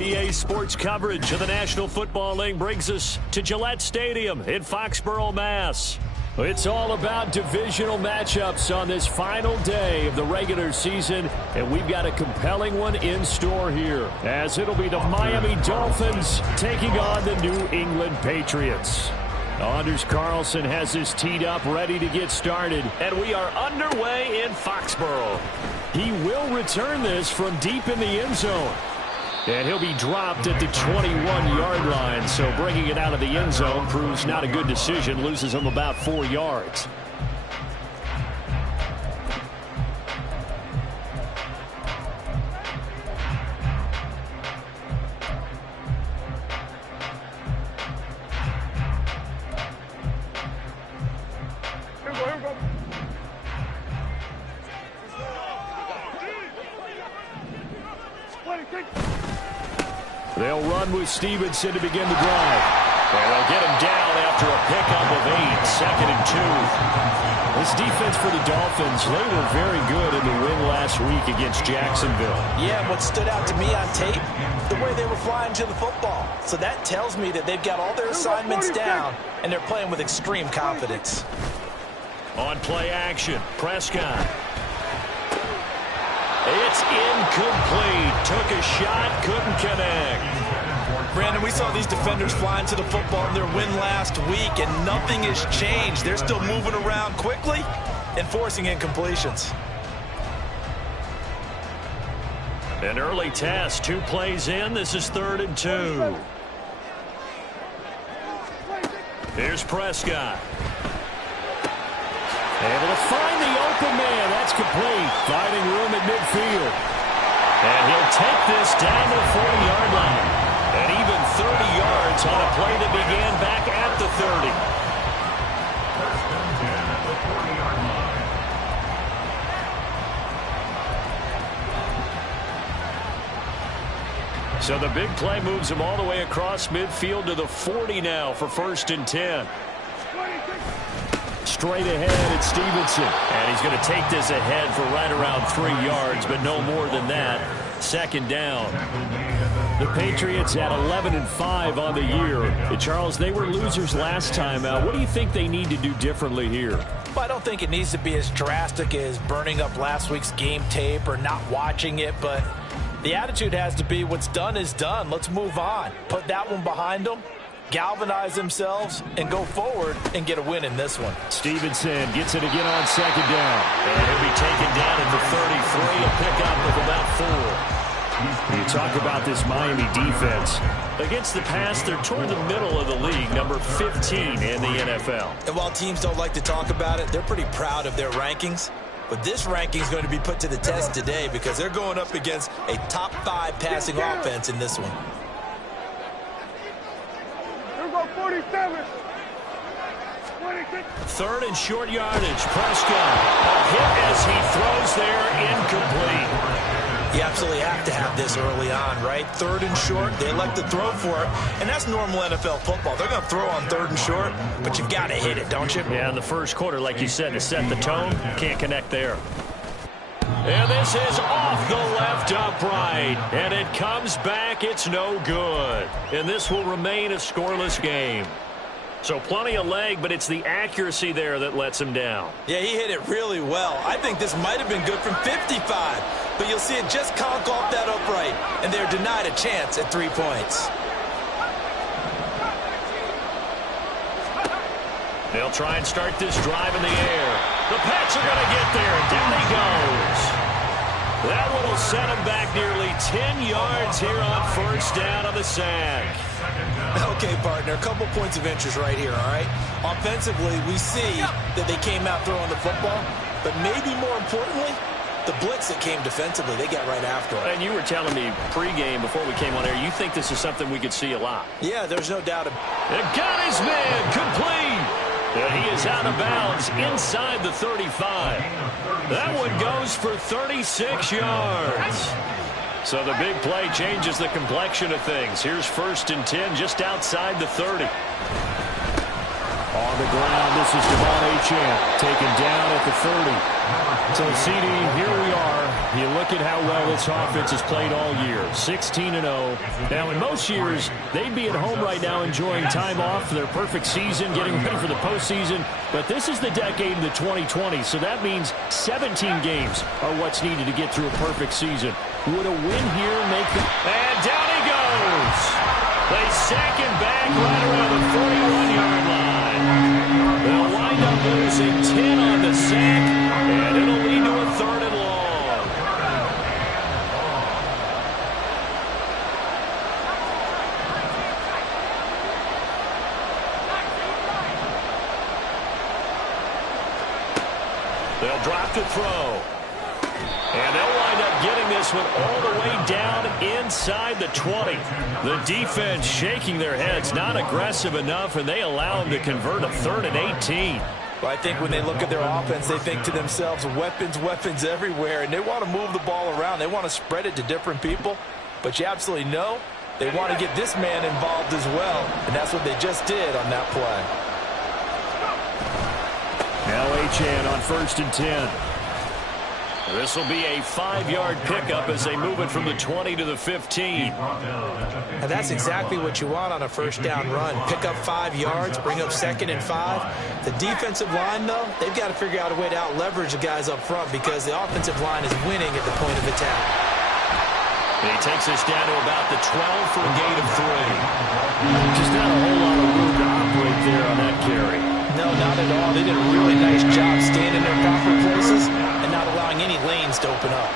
EA Sports coverage of the National Football League brings us to Gillette Stadium in Foxborough, Mass. It's all about divisional matchups on this final day of the regular season, and we've got a compelling one in store here, as it'll be the Miami Dolphins taking on the New England Patriots. Anders Carlson has this teed up, ready to get started, and we are underway in Foxborough. He will return this from deep in the end zone. And he'll be dropped at the 21-yard line, so bringing it out of the end zone proves not a good decision, loses him about 4 yards. They'll run with Stevenson to begin the drive. And they'll get him down after a pickup of 8, 2nd and 2. This defense for the Dolphins, they were very good in the win last week against Jacksonville. Yeah, and what stood out to me on tape, the way they were flying to the football. So that tells me that they've got all their assignments down, and they're playing with extreme confidence. On play action, Prescott. It's incomplete. Took a shot, couldn't connect. Brandon, we saw these defenders flying to the football in their win last week, and nothing has changed. They're still moving around quickly and forcing incompletions. An early test, 2 plays in. This is 3rd and 2. Here's Prescott. Able to find the open man. That's complete. Finding room at midfield. And he'll take this down to the 40-yard line. And even 30 yards on a play that began back at the 30. So the big play moves him all the way across midfield to the 40 now for 1st and 10. Straight ahead, it's Stevenson. And he's going to take this ahead for right around 3 yards, but no more than that. 2nd down. The Patriots at 11-5 on the year. And Charles, they were losers last time out. What do you think they need to do differently here? Well, I don't think it needs to be as drastic as burning up last week's game tape or not watching it, but the attitude has to be what's done is done. Let's move on. Put that one behind them. Galvanize themselves and go forward and get a win in this one. Stevenson gets it again on 2nd down. And he'll be taken down at the 33, a pickup of about 4. You talk about this Miami defense. Against the pass, they're toward the middle of the league, number 15 in the NFL. And while teams don't like to talk about it, they're pretty proud of their rankings. But this ranking is going to be put to the test today because they're going up against a top 5 passing offense in this one. 47. 3rd and short yardage. Prescott. A hit as he throws there, incomplete. You absolutely have to have this early on, right? 3rd and short, they elect to throw for it, and that's normal NFL football. They're going to throw on 3rd and short, but you've got to hit it, don't you? Yeah, in the first quarter, like you said, to set the tone, can't connect there. And this is off the left upright. And it comes back. It's no good. And this will remain a scoreless game. So plenty of leg, but it's the accuracy there that lets him down. Yeah, he hit it really well. I think this might have been good from 55. But you'll see it just conk off that upright. And they're denied a chance at 3 points. They'll try and start this drive in the air. The Pats are going to get there. Down he goes. That one will set him back nearly 10 yards here on 1st down on the sack. Okay, partner, a couple points of interest right here, all right? Offensively, we see that they came out throwing the football, but maybe more importantly, the blitz that came defensively, they got right after it. And you were telling me pregame before we came on air, you think this is something we could see a lot. Yeah, there's no doubt about it. And got his man complete. And he is out of bounds inside the 35. That one goes for 36 yards. So the big play changes the complexion of things. Here's 1st and 10 just outside the 30. On the ground, this is Devon Achane taken down at the 30. So, CD, here we are. You look at how well this offense has played all year, 16-0. Now, in most years, they'd be at home right now enjoying time off for their perfect season, getting ready for the postseason. But this is the decade of the 2020, so that means 17 games are what's needed to get through a perfect season. Would a win here make the... And down he goes! They sack him back right around the 41-yard line. They'll wind up losing 10 on the sack, and it'll lead to a 3rd and long. They'll drop to throw. And they'll wind up getting this one all the way down inside the 20. The defense shaking their heads, not aggressive enough, and they allow them to convert a 3rd and 18. Well, I think when they look at their offense, they think to themselves, weapons, weapons everywhere, and they want to move the ball around. They want to spread it to different people, but you absolutely know they want to get this man involved as well, and that's what they just did on that play. Now Achane on 1st and 10. This will be a 5-yard pickup as they move it from the 20 to the 15. And that's exactly what you want on a first down run. Pick up 5 yards, bring up 2nd and 5. The defensive line, though, they've got to figure out a way to out-leverage the guys up front because the offensive line is winning at the point of attack. And he takes us down to about the 12 for a gain of 3. Just not a whole lot of room to operate there on that carry. No, not at all. They did a really nice job staying in their proper places and not allowing any lanes to open up.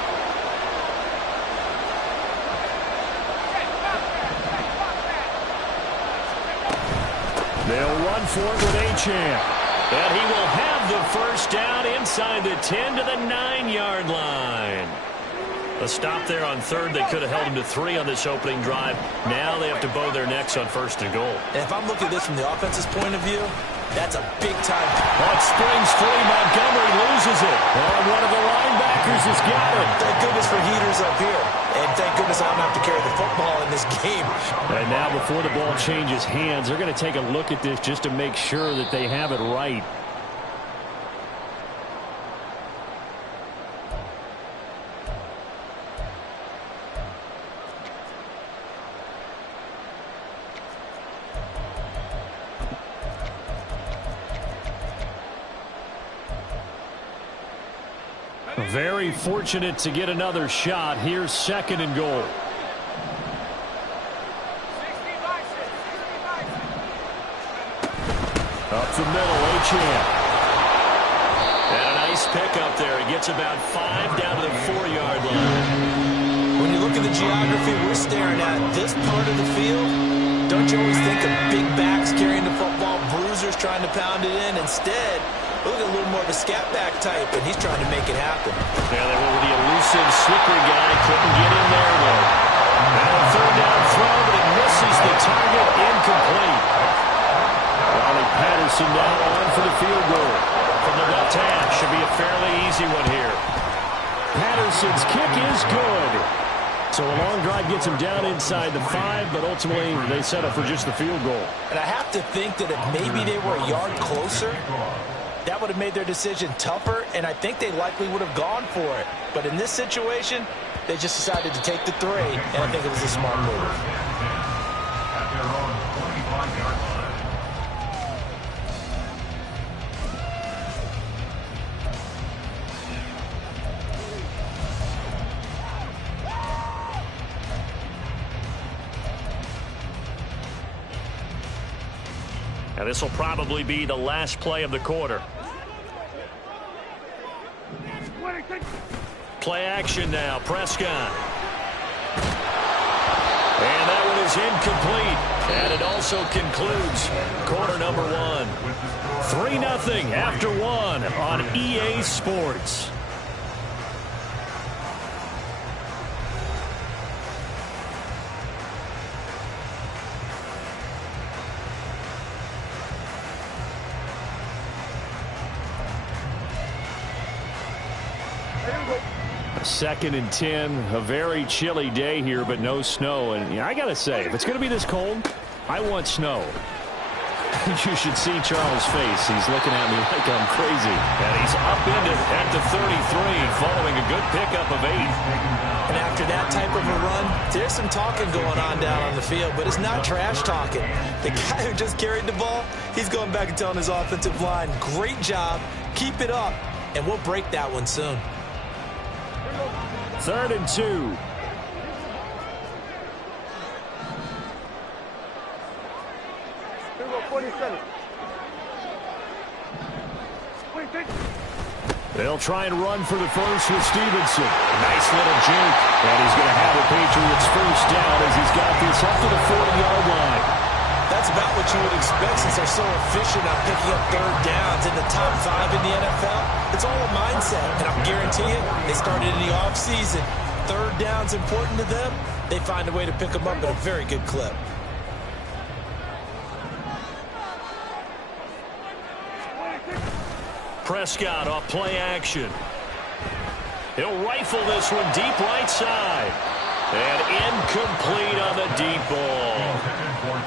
They'll run for it with Achane. And he will have the first down inside the 10 to the 9-yard line. A stop there on 3rd. They could have held him to 3 on this opening drive. Now they have to bow their necks on 1st and goal. And if I'm looking at this from the offense's point of view, that's a big-time. On springs free, Montgomery loses it. And one of the linebackers has got it. Thank goodness for heaters up here. And thank goodness I don't have to carry the football in this game. And now before the ball changes hands, they're going to take a look at this just to make sure that they have it right. Very fortunate to get another shot. Here's 2nd and goal. Up the middle, Achane. And a nice pickup there. He gets about 5 down to the 4-yard line. When you look at the geography we're staring at, this part of the field, don't you always think of big backs carrying the football, bruisers trying to pound it in? Instead, look at a little more of a scat back type, and he's trying to make it happen. Yeah, they were the elusive, slippery guy. Couldn't get in there, though. And a 3rd down throw, but it misses the target. Incomplete. Ronnie Patterson now on for the field goal. From the left half. Should be a fairly easy one here. Patterson's kick is good. So a long drive gets him down inside the 5, but ultimately they settle for just the field goal. And I have to think that if maybe they were a yard closer, that would have made their decision tougher, and I think they likely would have gone for it. But in this situation, they just decided to take the 3, and I think it was a smart move. Now this will probably be the last play of the quarter. Play action now, Prescott. And that one is incomplete. And it also concludes quarter number 1. 3-0 after 1 on EA Sports. Second and 10, a very chilly day here, but no snow. And I got to say, if it's going to be this cold, I want snow. You should see Charles' face. He's looking at me like I'm crazy. And he's upended at the 33 following a good pickup of 8. And after that type of a run, there's some talking going on down on the field, but it's not trash talking. The guy who just carried the ball, he's going back and telling his offensive line, great job, keep it up, and we'll break that one soon. 3rd and 2. Here we go, 47. They'll try and run for the first with Stevenson. Nice little juke. And he's going to have the Patriots first down as he's got this up to the 40-yard line. That's about what you would expect since they're so efficient on picking up 3rd downs in the top 5 in the NFL. It's all a mindset, and I'm guaranteeing they started in the offseason. 3rd down's important to them. They find a way to pick them up at a very good clip. Prescott off play action. He'll rifle this one deep right side. And incomplete on the deep ball.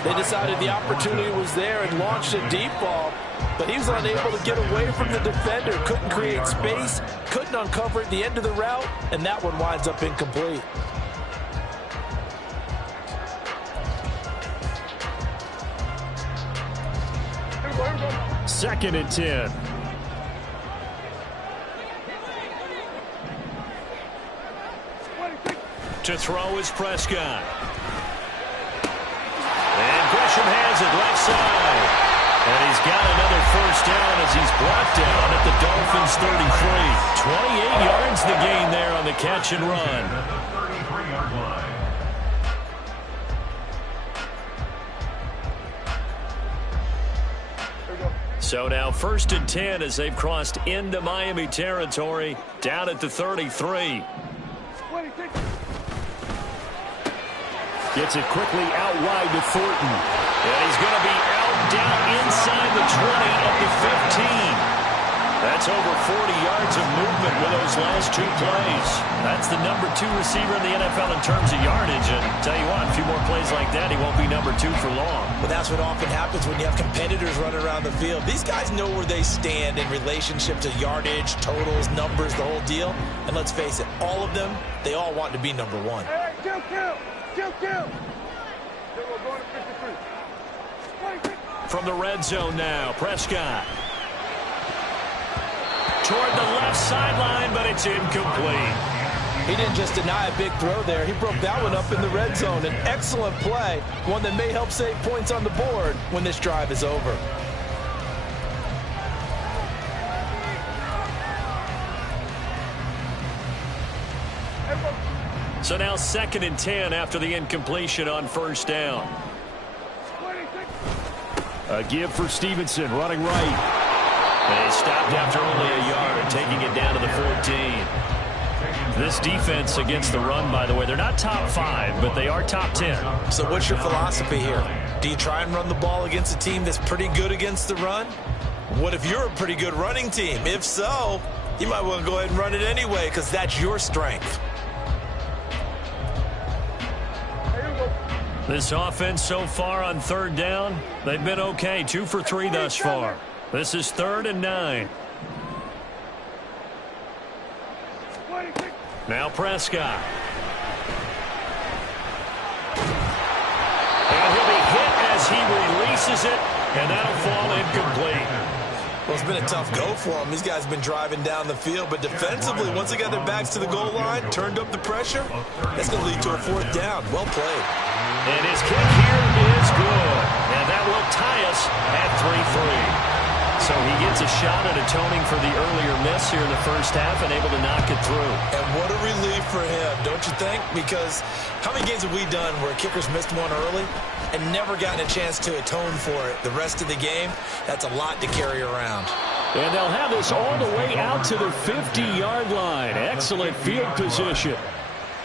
They decided the opportunity was there and launched a deep ball, but he was unable to get away from the defender. Couldn't create space, couldn't uncover at the end of the route, and that one winds up incomplete. Second and 10. To throw is Prescott. And Gresham has it left side. And he's got another first down as he's brought down at the Dolphins' 33. 28 yards the gain there on the catch and run. So now 1st and 10 as they've crossed into Miami territory down at the 33. Gets it quickly out wide to Thornton. And he's going to be out down inside the 20 at the 15. That's over 40 yards of movement with those last 2 plays. That's the number 2 receiver in the NFL in terms of yardage. And tell you what, a few more plays like that, he won't be number 2 for long. But that's what often happens when you have competitors running around the field. These guys know where they stand in relationship to yardage, totals, numbers, the whole deal. And let's face it, all of them, they all want to be number 1. Hey, kill. Here we're going to 53. From the red zone now, Prescott. Toward the left sideline, but it's incomplete. He didn't just deny a big throw there. He broke that one up in the red zone. An excellent play, one that may help save points on the board when this drive is over. So now 2nd and 10 after the incompletion on first down. A give for Stevenson, running right. And he stopped after only a yard, taking it down to the 14. This defense against the run, by the way, they're not top 5, but they are top 10. So what's your philosophy here? Do you try and run the ball against a team that's pretty good against the run? What if you're a pretty good running team? If so, you might want to go ahead and run it anyway because that's your strength. This offense so far on 3rd down, they've been okay. 2 for 3 thus far. This is 3rd and 9. Now Prescott. And he'll be hit as he releases it, and that'll fall incomplete. Well, it's been a tough go for them. These guys have been driving down the field, but defensively, once they got their backs to the goal line, turned up the pressure, that's going to lead to a 4th down. Well played. And his kick here is good. And that will tie us at 3-3. So he gets a shot at atoning for the earlier miss here in the first half and able to knock it through. And what a relief for him, don't you think? Because how many games have we done where kickers missed one early and never gotten a chance to atone for it the rest of the game? That's a lot to carry around. And they'll have this all the way out to the 50-yard line. Excellent field position.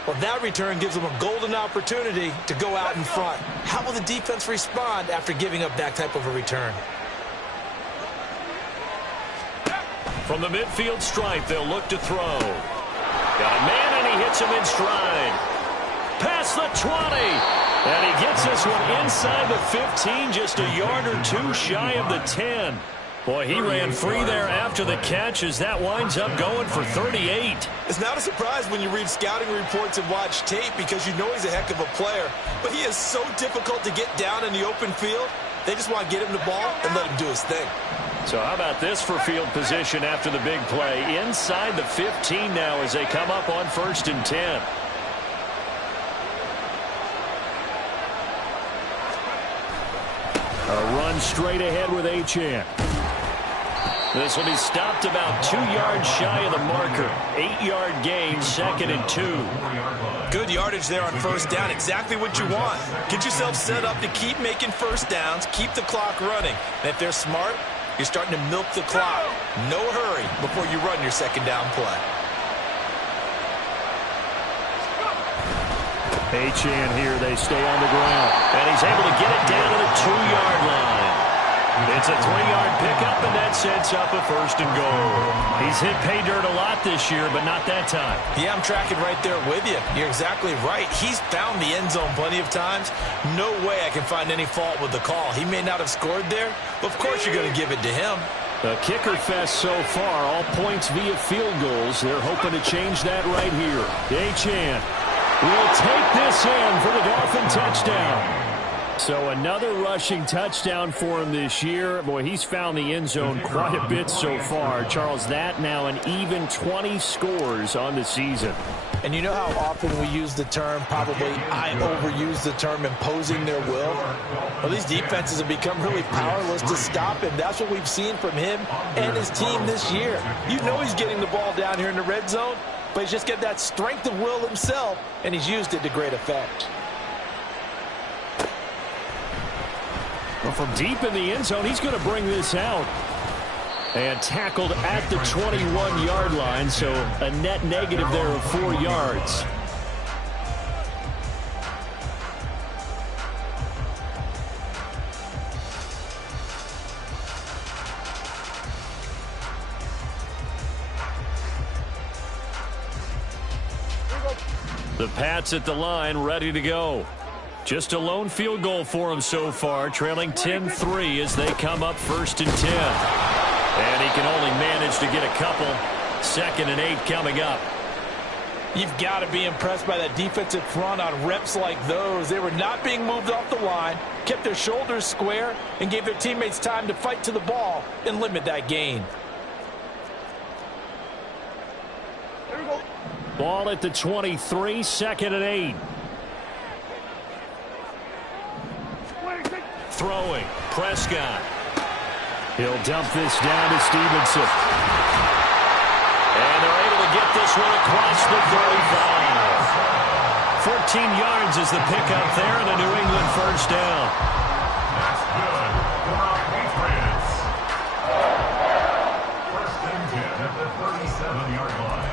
Well, that return gives them a golden opportunity to go out in front. How will the defense respond after giving up that type of a return? From the midfield stripe, they'll look to throw. Got a man, and he hits him in stride. Past the 20. And he gets this one inside the 15, just a yard or two shy of the 10. Boy, he ran free there after the catch as that winds up going for 38. It's not a surprise when you read scouting reports and watch tape because you know he's a heck of a player. But he is so difficult to get down in the open field. They just want to get him the ball and let him do his thing. So how about this for field position after the big play? Inside the 15 now as they come up on 1st and 10. A run straight ahead with Achane. This will be stopped about 2 yards shy of the marker. 8-yard gain, 2nd and 2. Good yardage there on 1st down. Exactly what you want. Get yourself set up to keep making 1st downs, keep the clock running. And if they're smart, you're starting to milk the clock. No hurry before you run your 2nd down play. Achane here, they stay on the ground. And he's able to get it down to the 2-yard line. It's a 3-yard pickup, and that sets up a 1st and goal. He's hit pay dirt a lot this year, but not that time. Yeah, I'm tracking right there with you. You're exactly right. He's found the end zone plenty of times. No way I can find any fault with the call. He may not have scored there, but of course you're going to give it to him. The kicker fest so far, all points via field goals. They're hoping to change that right here. Achane will take this in for the Dolphin touchdown. So another rushing touchdown for him this year. Boy, he's found the end zone quite a bit so far. Charles, that now an even 20 scores on the season. And you know how often we use the term, probably I overuse the term, imposing their will? Well, these defenses have become really powerless to stop him. That's what we've seen from him and his team this year. You know he's getting the ball down here in the red zone, but he's just got that strength of will himself, and he's used it to great effect. Well, from deep in the end zone, he's going to bring this out. And tackled at the 21-yard line, so a net negative there of 4 yards. The Pats at the line, ready to go. Just a lone field goal for him so far, trailing 10-3 as they come up 1st and 10. And he can only manage to get a couple. 2nd and 8 coming up. You've got to be impressed by that defensive front on reps like those. They were not being moved off the line, kept their shoulders square, and gave their teammates time to fight to the ball and limit that gain. Ball at the 23, 2nd and 8. Throwing, Prescott. He'll dump this down to Stevenson. And they're able to get this one across the 35. 14 yards is the pickup there, and a New England 1st down. That's good for our Patriots. 1st and 10 at the 37-yard line.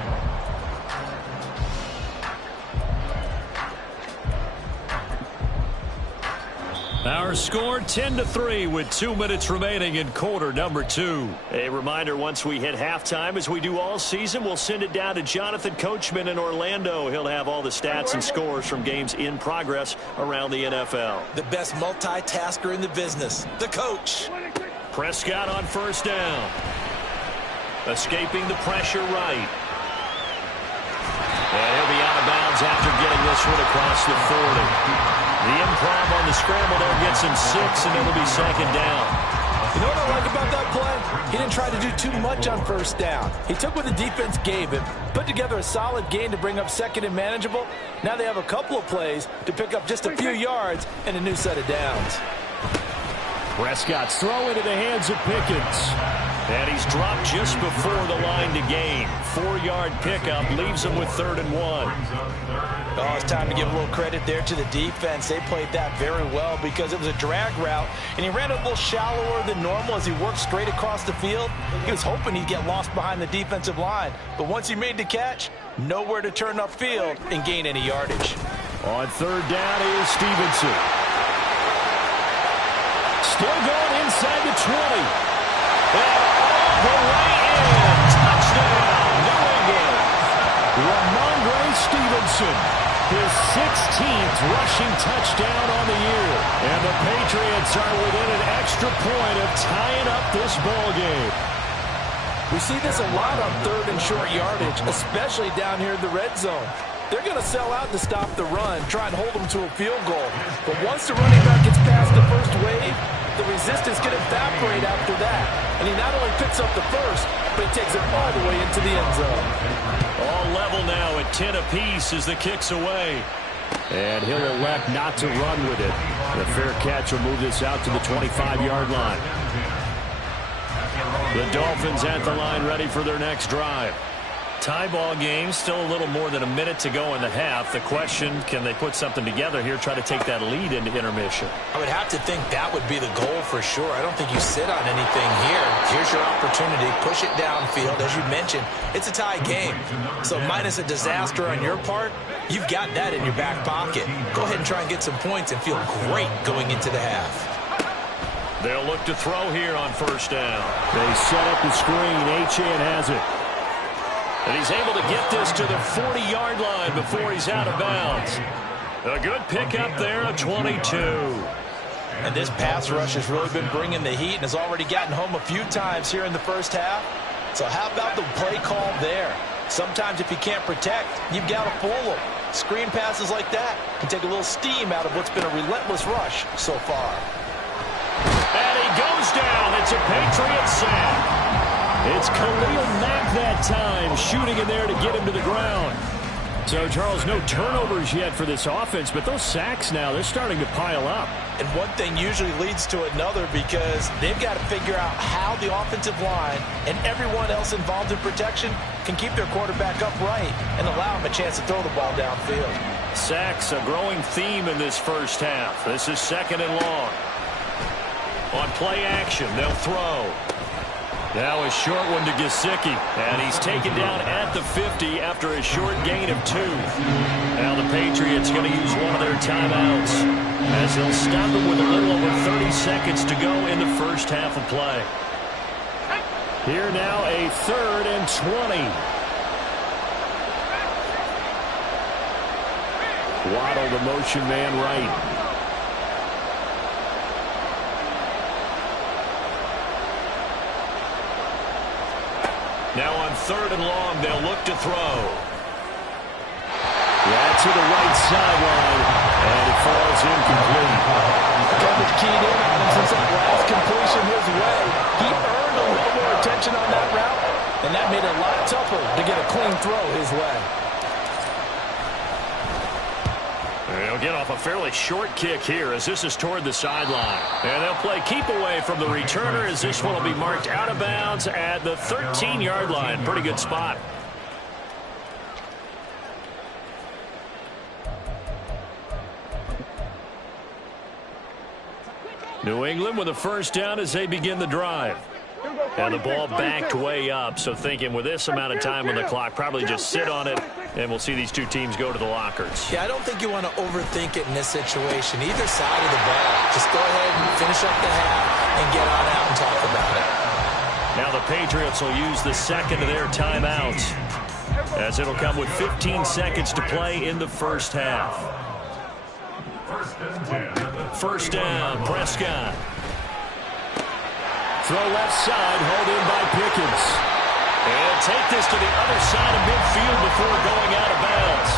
Our score 10-3 with 2 minutes remaining in quarter number 2. A reminder, once we hit halftime, as we do all season, we'll send it down to Jonathan Coachman in Orlando. He'll have all the stats and scores from games in progress around the NFL. The best multitasker in the business, the coach. Prescott on 1st down. Escaping the pressure right. And he'll be out of bounds after getting this one across the 40. The improv on the scramble there gets him 6, and it'll be 2nd down. You know what I like about that play? He didn't try to do too much on 1st down. He took what the defense gave him, put together a solid gain to bring up 2nd and manageable. Now they have a couple of plays to pick up just a few yards and a new set of downs. Prescott's throw into the hands of Pickens. And he's dropped just before the line to gain. 4-yard pickup leaves him with 3rd and 1. Oh, it's time to give a little credit there to the defense. They played that very well because it was a drag route, and he ran a little shallower than normal as he worked straight across the field. He was hoping he'd get lost behind the defensive line, but once he made the catch, nowhere to turn upfield and gain any yardage. On 3rd down is Stevenson. Still going inside the 20. And all the way in. Touchdown, New England. Ramondre Stevenson, his 16th his rushing touchdown on the year. And the Patriots are within an extra point of tying up this ball game. We see this a lot on third and short yardage, especially down here in the red zone. They're going to sell out to stop the run, try and hold them to a field goal. But once the running back gets past the first wave, the resistance can evaporate after that. And he not only picks up the first, but he takes it all the way into the end zone. All level now at 10 apiece as the kick's away. And he'll elect not to run with it. The fair catch will move this out to the 25-yard line. The Dolphins at the line ready for their next drive. Tie ball game, still a little more than a minute to go in the half. The question, can they put something together here, try to take that lead into intermission? I would have to think that would be the goal for sure. I don't think you sit on anything here. Here's your opportunity. Push it downfield. As you mentioned, it's a tie game. So minus a disaster on your part, you've got that in your back pocket. Go ahead and try and get some points and feel great going into the half. They'll look to throw here on first down. They set up the screen. Achane has it. And he's able to get this to the 40-yard line before he's out of bounds. A good pickup there, a 22. And this pass rush has really been bringing the heat and has already gotten home a few times here in the first half. So how about the play call there? Sometimes if you can't protect, you've got to fool them. Screen passes like that can take a little steam out of what's been a relentless rush so far. And he goes down. It's a Patriot sack. It's Khalil Mack that time, shooting in there to get him to the ground. So, Charles, no turnovers yet for this offense, but those sacks now, they're starting to pile up. And one thing usually leads to another because they've got to figure out how the offensive line and everyone else involved in protection can keep their quarterback upright and allow him a chance to throw the ball downfield. Sacks, a growing theme in this first half. This is second and long. On play action, they'll throw. Now a short one to Gesicki, and he's taken down at the 50 after a short gain of 2. Now the Patriots going to use one of their timeouts as they'll stop it with a little over 30 seconds to go in the first half of play. Here now a 3rd and 20. Waddle the motion man right. Now on 3rd and long, they'll look to throw. Yeah, to the right sideline, and it falls incomplete. Coverage keyed in on him since that last completion his way. He earned a little more attention on that route, and that made it a lot tougher to get a clean throw his way. They'll get off a fairly short kick here as this is toward the sideline. And they'll play keep away from the returner as this one will be marked out of bounds at the 13-yard line. Pretty good spot. New England with a first down as they begin the drive. And the ball backed way up, so thinking with this amount of time on the clock, probably just sit on it, and we'll see these two teams go to the lockers. Yeah, I don't think you want to overthink it in this situation. Either side of the ball. Just go ahead and finish up the half and get on out and talk about it. Now the Patriots will use the second of their timeouts, as it'll come with 15 seconds to play in the first half. First down, Prescott. Throw left side, hauled in by Pickens. And take this to the other side of midfield before going out of bounds.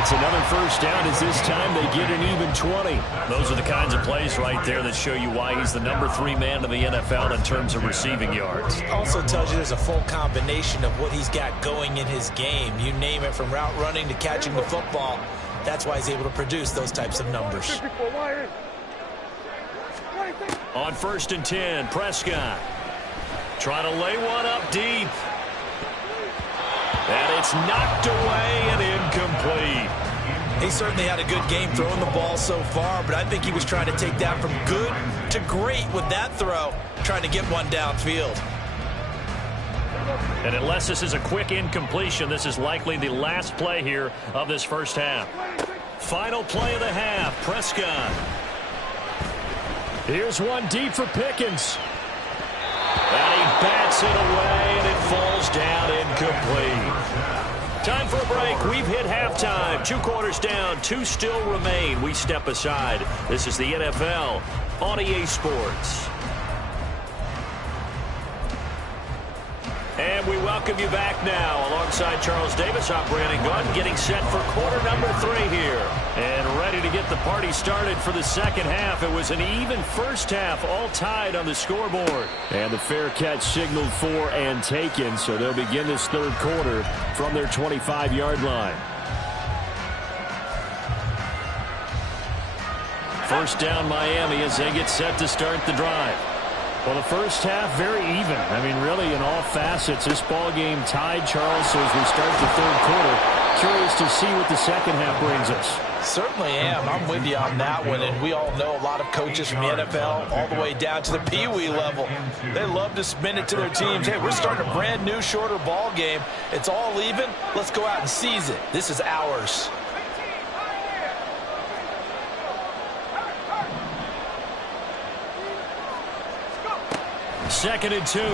It's another first down as this time they get an even 20. Those are the kinds of plays right there that show you why he's the number 3 man in the NFL in terms of receiving yards. Also tells you there's a full combination of what he's got going in his game. You name it, from route running to catching the football. That's why he's able to produce those types of numbers. On 1st and 10, Prescott trying to lay one up deep. And it's knocked away and incomplete. He certainly had a good game throwing the ball so far, but I think he was trying to take that from good to great with that throw, trying to get one downfield. And unless this is a quick incompletion, this is likely the last play here of this first half. Final play of the half, Prescott. Here's one deep for Pickens. And he bats it away, and it falls down incomplete. Time for a break. We've hit halftime. 2 quarters down. 2 still remain. We step aside. This is the NFL on EA Sports. And we welcome you back now. Alongside Charles Davis, I'm Brandon Gunn, getting set for quarter number 3 here. And ready to get the party started for the second half. It was an even first half, all tied on the scoreboard. And the fair catch signaled for and taken, so they'll begin this third quarter from their 25-yard line. First down Miami as they get set to start the drive. Well, the first half, very even. I mean, really, in all facets, this ball game tied, Charles, so as we start the third quarter, curious to see what the second half brings us. Certainly am. I'm with you on that one, and we all know a lot of coaches from the NFL all the way down to the Pee-wee level. They love to spin it to their teams. Hey, we're starting a brand new, shorter ball game. It's all even. Let's go out and seize it. This is ours. Second and 2. The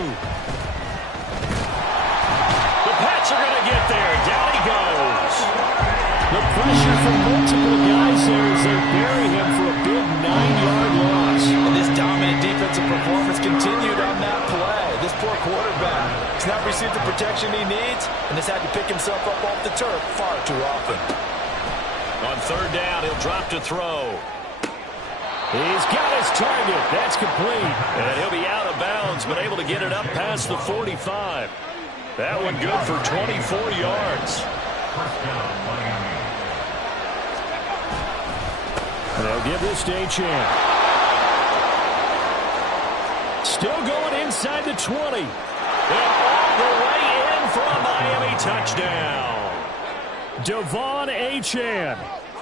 Pats are going to get there. Down he goes. The pressure from multiple guys there as they bury him for a big 9-yard loss. And this dominant defensive performance continued on that play. This poor quarterback has not received the protection he needs and has had to pick himself up off the turf far too often. On third down, he'll drop to throw. He's got his target. That's complete. And he'll be out of bounds, but able to get it up past the 45. That one good for 24 yards. They'll give this to A-Chan. Still going inside the 20. And all the way in for a Miami touchdown. Devon A-Chan.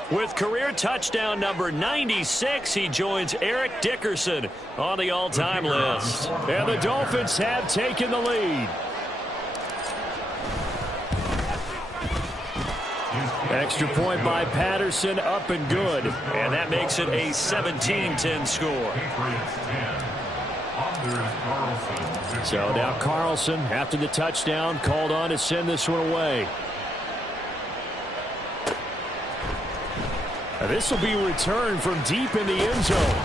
With career touchdown number 96, he joins Eric Dickerson on the all-time list. And the Dolphins have taken the lead. Extra point by Patterson, up and good. And that makes it a 17-10 score. So now Carlson, after the touchdown, called on to send this one away. This will be returned from deep in the end zone.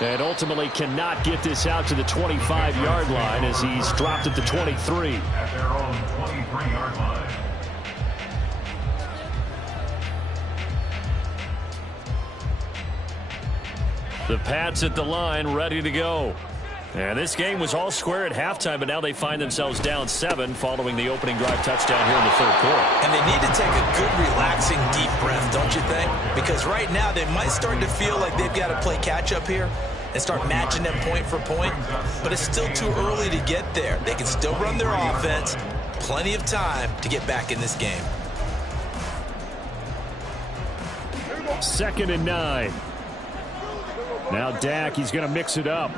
And ultimately cannot get this out to the 25-yard line as he's dropped at the 23. At their own 23-yard line. The Pats at the line, ready to go. And this game was all square at halftime, but now they find themselves down 7 following the opening drive touchdown here in the third quarter. And they need to take a good, relaxing, deep breath, don't you think? Because right now they might start to feel like they've got to play catch-up here and start matching them point for point. But it's still too early to get there. They can still run their offense. Plenty of time to get back in this game. 2nd and 9. Now Dak, he's going to mix it up.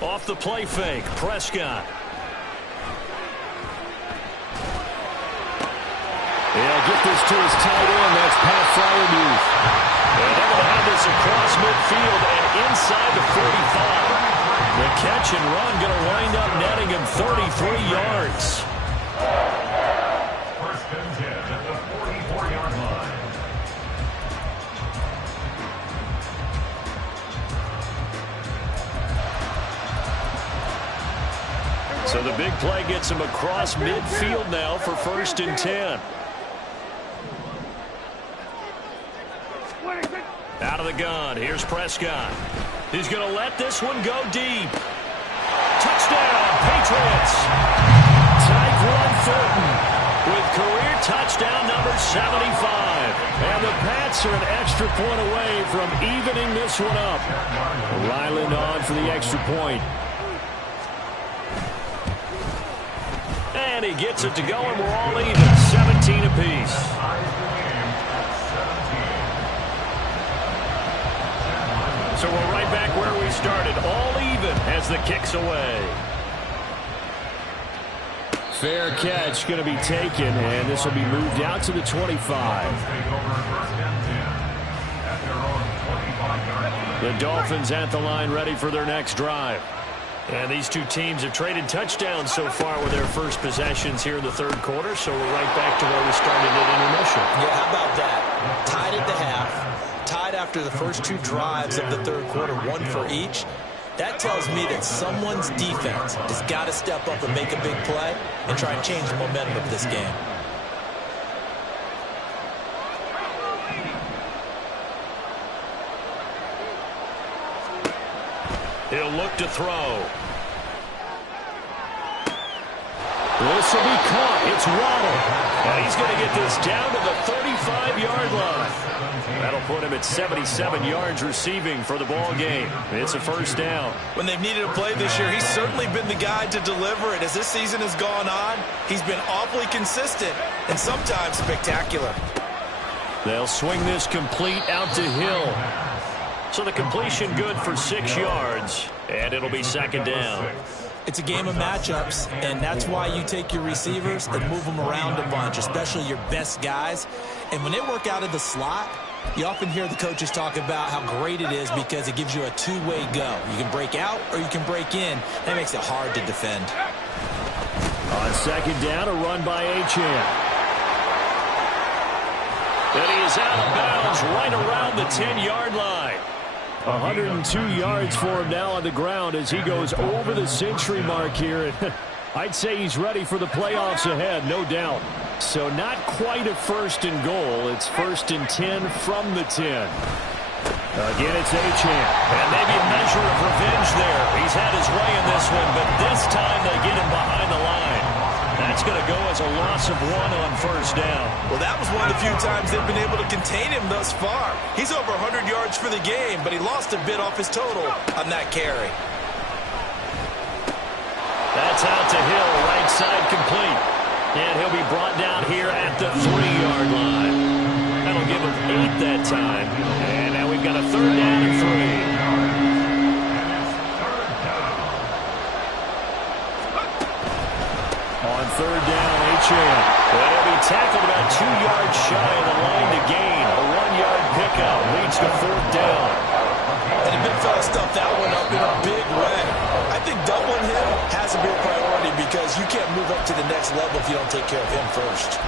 Off the play fake, Prescott. He'll get this to his tight end. That's Pat Fryermuth. And they're going to have this across midfield and inside the 45. The catch and run going to wind up netting him 33 yards. First and 10 at the 44-yard line. So the big play gets him across midfield now for 1st and 10. Out of the gun, here's Prescott. He's going to let this one go deep. Touchdown, Patriots. Tyquan Thornton with career touchdown number 75. And the Pats are an extra point away from evening this one up. Ryland on for the extra point. And he gets it to go, and we're all even. 17 apiece. So we're right back where we started. All even as the kick's away. Fair catch going to be taken, and this will be moved out to the 25. The Dolphins at the line ready for their next drive. And these two teams have traded touchdowns so far with their first possessions here in the third quarter, so we're right back to where we started at intermission. Yeah, how about that? Tied at the half, tied after the first two drives of the third quarter, one for each. That tells me that someone's defense has got to step up and make a big play and try and change the momentum of this game. He'll look to throw. This will be caught. It's Waddle. And he's going to get this down to the 35-yard line. That'll put him at 77 yards receiving for the ball game. It's a first down. When they've needed a play this year, he's certainly been the guy to deliver it. As this season has gone on, he's been awfully consistent and sometimes spectacular. They'll swing this complete out to Hill. So the completion good for 6 yards, and it'll be second down. It's a game of matchups, and that's why you take your receivers and move them around a bunch, especially your best guys. And when they work out of the slot, you often hear the coaches talk about how great it is because it gives you a two-way go. You can break out or you can break in. That makes it hard to defend. On second down, a run by Achane. And he is out of bounds right around the 10-yard line. 102 yards for him now on the ground as he goes over the century mark here. I'd say he's ready for the playoffs ahead, no doubt. So not quite a first and goal. It's first and 10 from the 10. Again, it's Achane. And maybe a measure of revenge there. He's had his way in this one, but this time they get him behind the line. That's going to go as a loss of 1 on first down. Well, that was one of the few times they've been able to contain him thus far. He's over 100 yards for the game, but he lost a bit off his total on that carry. That's out to Hill, right side complete. And he'll be brought down here at the 3-yard line. That'll give him 8 that time. And now we've got a third down and 3. On third down, Achane. Well, he'll be tackled about 2 yards shy of the line to gain. A 1-yard pickup leads to fourth down. And the big fella stuffed that one up in a big way. I think doubling him has to be a priority because you can't move up to the next level if you don't take care of him first.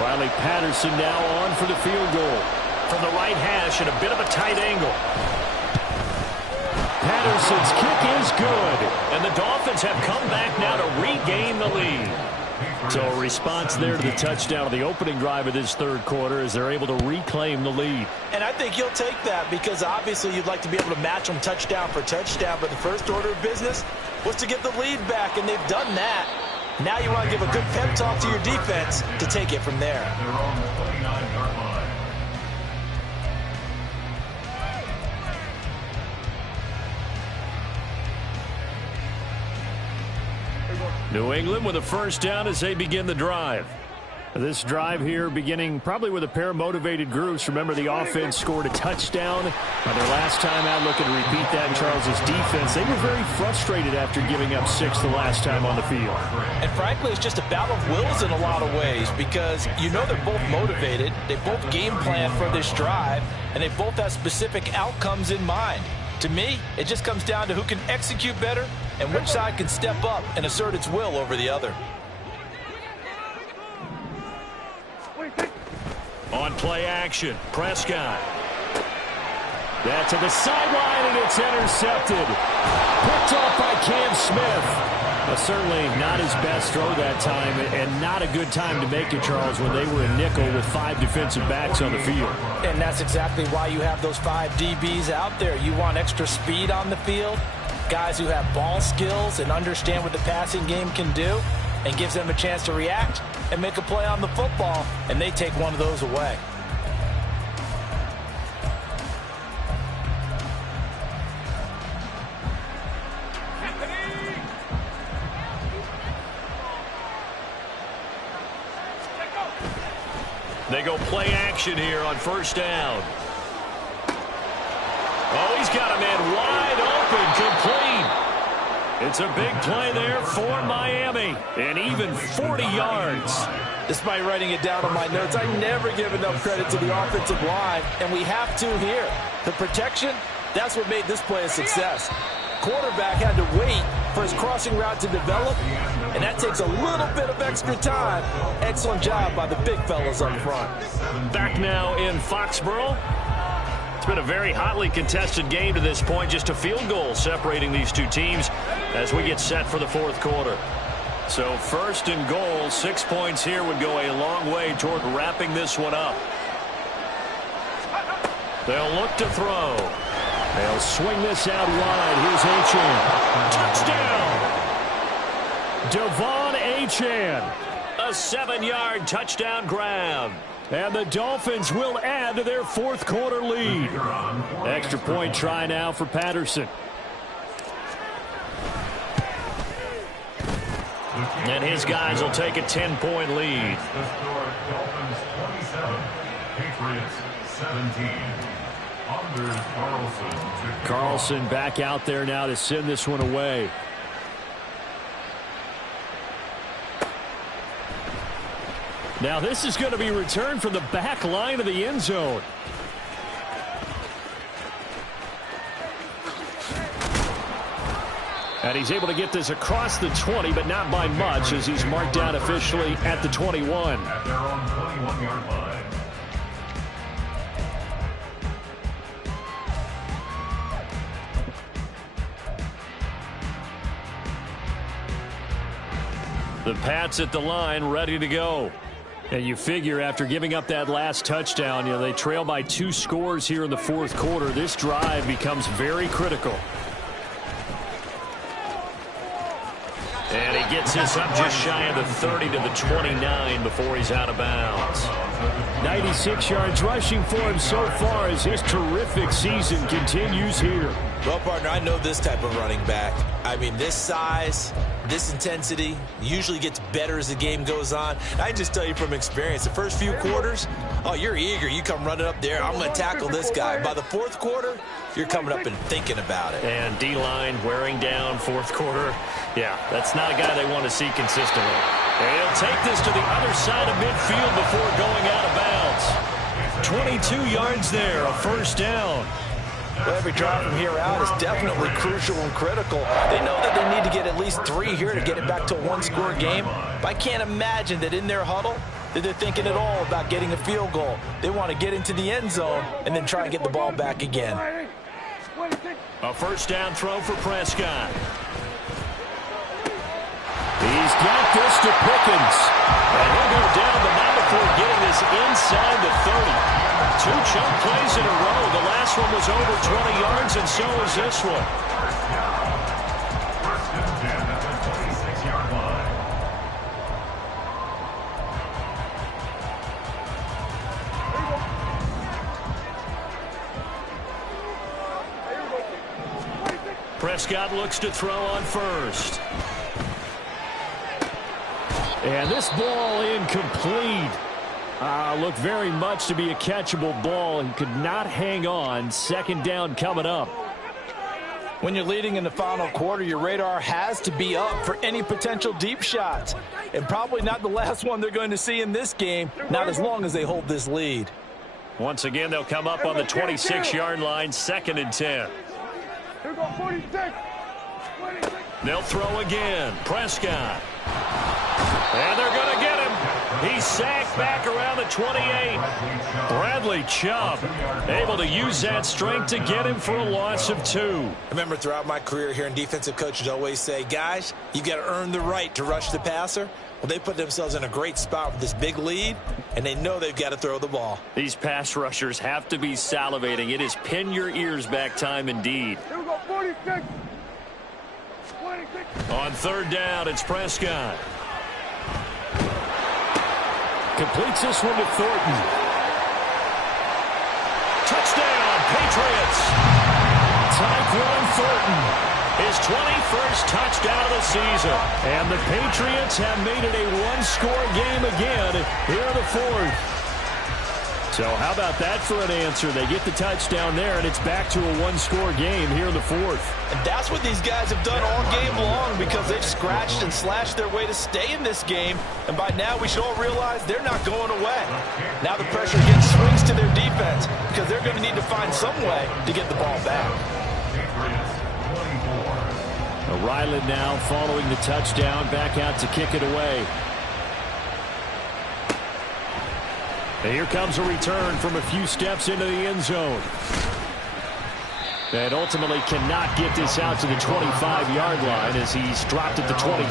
Riley Patterson now on for the field goal. From the right hash at a bit of a tight angle. Patterson's kick is good. And the Dolphins have come back now to regain the lead. So a response there to the touchdown of the opening drive of this third quarter as they're able to reclaim the lead. And I think you'll take that because obviously you'd like to be able to match them touchdown for touchdown. But the first order of business was to get the lead back, and they've done that. Now you want to give a good pep talk to your defense to take it from there. They're on the 29-yard line. New England with a first down as they begin the drive. This drive here beginning probably with a pair of motivated groups. Remember, the offense scored a touchdown their last time out. Looking to repeat that in Charles' defense. They were very frustrated after giving up 6 the last time on the field. And frankly, it's just a battle of wills in a lot of ways because you know they're both motivated. They both game plan for this drive, and they both have specific outcomes in mind. To me, it just comes down to who can execute better and which side can step up and assert its will over the other. On play action, Prescott. That to the sideline, and it's intercepted. Picked off by Cam Smith. Certainly not his best throw that time, and not a good time to make it, Charles, when they were in nickel with 5 defensive backs on the field. And that's exactly why you have those 5 DBs out there. You want extra speed on the field, guys who have ball skills and understand what the passing game can do, and gives them a chance to react and make a play on the football, and they take one of those away. They go play action here on first down. Oh, he's got a man wide open, complete. It's a big play there for Miami. And even 40 yards. Despite writing it down on my notes, I never give enough credit to the offensive line, and we have to here. The protection, that's what made this play a success. Quarterback had to wait for his crossing route to develop, and that takes a little bit of extra time. Excellent job by the big fellas up front. Back now in Foxborough. It's been a very hotly contested game to this point. Just a field goal separating these two teams as we get set for the fourth quarter. So first and goal, 6 points here would go a long way toward wrapping this one up. They'll look to throw. They'll swing this out wide. Here's Achane. Touchdown! Devon Achane. A 7-yard touchdown grab. And the Dolphins will add to their fourth quarter lead. Extra point try now for Patterson. And his guys will take a 10-point lead. The score, Dolphins 27, Patriots 17. Anders Carlson. Carlson back out there now to send this one away. Now this is going to be returned from the back line of the end zone. And he's able to get this across the 20, but not by much, as he's marked down officially at the 21. At their own 21-yard line. The Pats at the line, ready to go. And you figure after giving up that last touchdown, they trail by 2 scores here in the fourth quarter. This drive becomes very critical. And he gets this up just shy of the 30 to the 29 before he's out of bounds. 96 yards rushing for him so far as his terrific season continues here. Well, partner, I know this type of running back. I mean, this size, this intensity usually gets better as the game goes on. I just tell you from experience, the first few quarters, oh, you're eager. You come running up there. I'm going to tackle this guy. By the fourth quarter, you're coming up and thinking about it. And D-line wearing down fourth quarter. Yeah, that's not a guy they want to see consistently. And he'll take this to the other side of midfield before going out of bounds. 22 yards there, a first down. Well, every drive from here out is definitely crucial and critical. They know that they need to get at least 3 here to get it back to a one-score game. But I can't imagine that in their huddle that they're thinking at all about getting a field goal. They want to get into the end zone and then try and get the ball back again. A first down throw for Prescott. He's got this to Pickens. And he'll go down, but not before getting this inside the 30. 2 chunk plays in a row. The last one was over 20 yards, and so is this one. First and 10 at the 26-yard line. Prescott looks to throw on first. And this ball incomplete. Looked very much to be a catchable ball and could not hang on. Second down coming up. When you're leading in the final quarter, your radar has to be up for any potential deep shots. And probably not the last one they're going to see in this game, not as long as they hold this lead. Once again, they'll come up on the 26-yard line, 2nd and 10. Here go 46. They'll throw again. Prescott. And they're going to get him. He's sacked back around the 28. Bradley Chubb able to use that strength to get him for a loss of 2. I remember throughout my career hearing defensive coaches always say, guys, you got to earn the right to rush the passer. Well, they put themselves in a great spot with this big lead, and they know they've got to throw the ball. These pass rushers have to be salivating. It is pin your ears back time indeed. Here we go 46. 26. On third down, it's Prescott. Completes this one to Thornton. Touchdown, Patriots. Tyquan Thornton, his 21st touchdown of the season. And the Patriots have made it a one-score game again here in the fourth. So how about that for an answer? They get the touchdown there, and it's back to a one-score game here in the fourth. And that's what these guys have done all game long because they've scratched and slashed their way to stay in this game. And by now, we should all realize they're not going away. Now the pressure again swings to their defense because they're going to need to find some way to get the ball back. Ryland now following the touchdown, back out to kick it away. And here comes a return from a few steps into the end zone. And ultimately cannot get this out to the 25-yard line as he's dropped at the 23.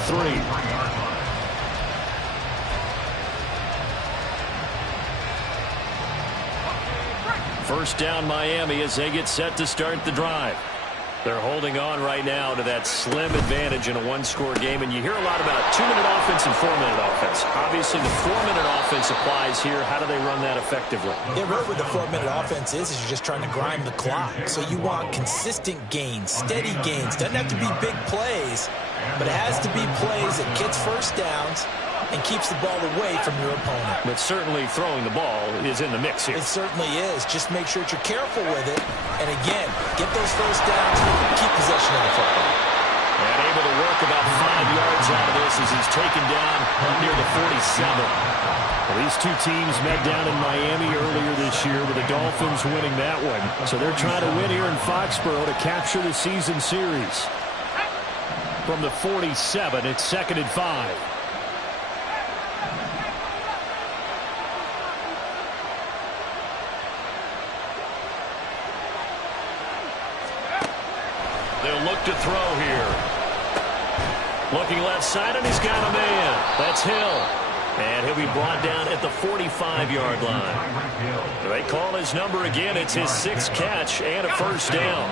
First down Miami as they get set to start the drive. They're holding on right now to that slim advantage in a one-score game. And you hear a lot about 2-minute offense and 4-minute offense. Obviously, the 4-minute offense applies here. How do they run that effectively? Yeah, really what the 4-minute offense is you're just trying to grind the clock. So you want consistent gains, steady gains. Doesn't have to be big plays, but it has to be plays that gets first downs and keeps the ball away from your opponent. But certainly throwing the ball is in the mix here. It certainly is. Just make sure that you're careful with it. And again, get those first downs, keep possession of the football. And able to work about 5 yards out of this as he's taken down near the 47. Well, these two teams met down in Miami earlier this year with the Dolphins winning that one. So they're trying to win here in Foxborough to capture the season series. From the 47, it's 2nd and 5. They'll look to throw here. Looking left side, and he's got a man. That's Hill. And he'll be brought down at the 45-yard line. They call his number again. It's his 6th catch and a first down.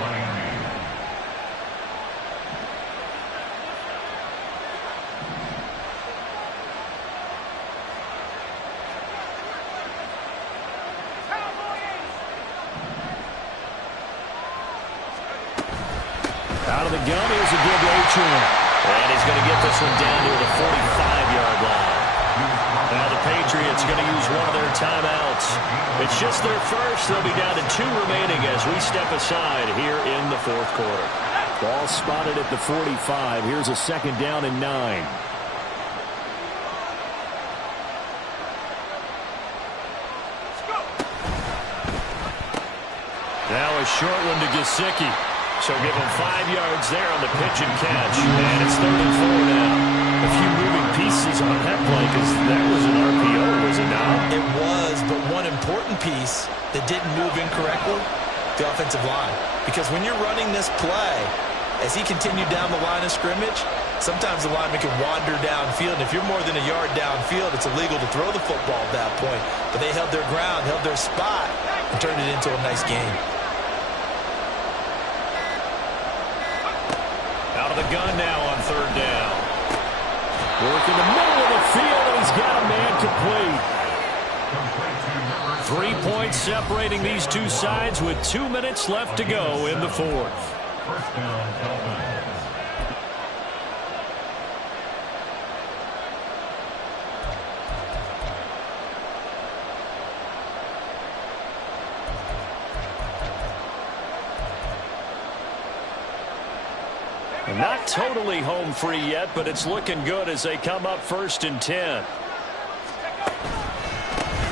Out of the gun, here's a good H-in. And he's going to get this one down near the 45-yard line. Now the Patriots going to use one of their timeouts. It's just their first. They'll be down to 2 remaining as we step aside here in the fourth quarter. Ball spotted at the 45. Here's a 2nd down and 9. Now a short one to Gesicki. So give him 5 yards there on the pitch and catch. And it's 3rd and 4 now. A few moving pieces on that play because that was an RPO, was it not? It was, but one important piece that didn't move incorrectly, the offensive line. Because when you're running this play, as he continued down the line of scrimmage, sometimes the lineman can wander downfield. And if you're more than a yard downfield, it's illegal to throw the football at that point. But they held their ground, held their spot, and turned it into a nice game. Out of the gun now on 3rd down. Work in the middle of the field, and he's got a man complete. 3 points separating these two sides with 2 minutes left to go in the fourth. First down, Dolphins. Not totally home free yet, but it's looking good as they come up 1st and 10.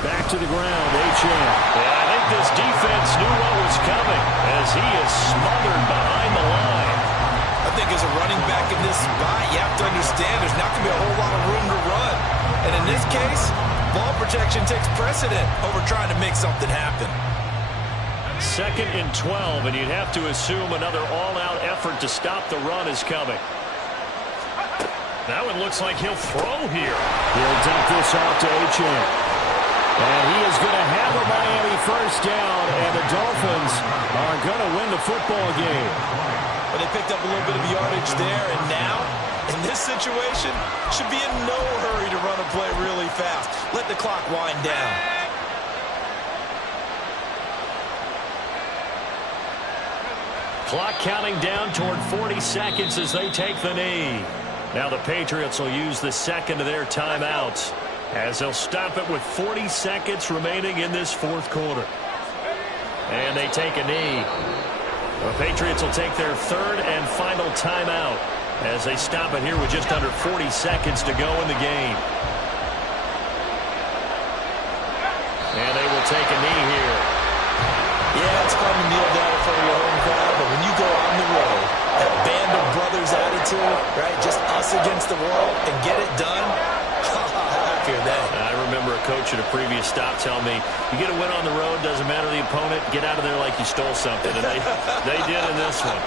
Back to the ground, H.M. Yeah, I think this defense knew what was coming as he is smothered behind the line. I think as a running back in this spot, you have to understand there's not going to be a whole lot of room to run. And in this case, ball protection takes precedent over trying to make something happen. 2nd and 12, and you'd have to assume another all-out effort to stop the run is coming. That one looks like he'll throw here. He'll dump this off to H.M. And he is going to have a Miami first down, and the Dolphins are going to win the football game. But they picked up a little bit of yardage there, and now, in this situation, should be in no hurry to run a play really fast. Let the clock wind down. Clock counting down toward 40 seconds as they take the knee. Now the Patriots will use the 2nd of their timeouts. as they'll stop it with 40 seconds remaining in this fourth quarter. And they take a knee. The Patriots will take their third and final timeout as they stop it here with just under 40 seconds to go in the game. And they will take a knee here. Yeah, it's fun to kneel down in front of your home crowd, but when you go on the road, that band of brothers attitude, right, just us against the world, and get it done, how happy are they? I remember a coach at a previous stop telling me, you get a win on the road, doesn't matter the opponent, get out of there like you stole something. And they did in this one.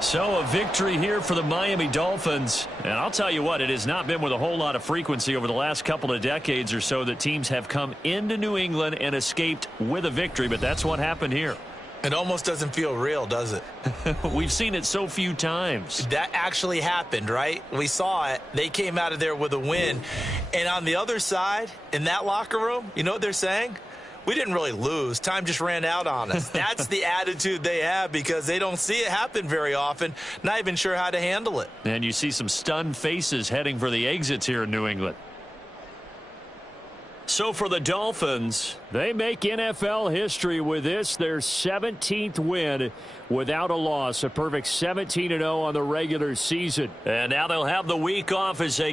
So a victory here for the Miami Dolphins. And I'll tell you what, it has not been with a whole lot of frequency over the last couple of decades or so that teams have come into New England and escaped with a victory, but that's what happened here. It almost doesn't feel real, does it? We've seen it so few times. That actually happened, right? We saw it. They came out of there with a win. And on the other side, in that locker room, you know what they're saying? We didn't really lose. Time just ran out on us. That's the attitude they have because they don't see it happen very often, not even sure how to handle it. And you see some stunned faces heading for the exits here in New England. So for the Dolphins, they make NFL history with this, their 17th win without a loss, a perfect 17-0 on the regular season. And now they'll have the week off as they get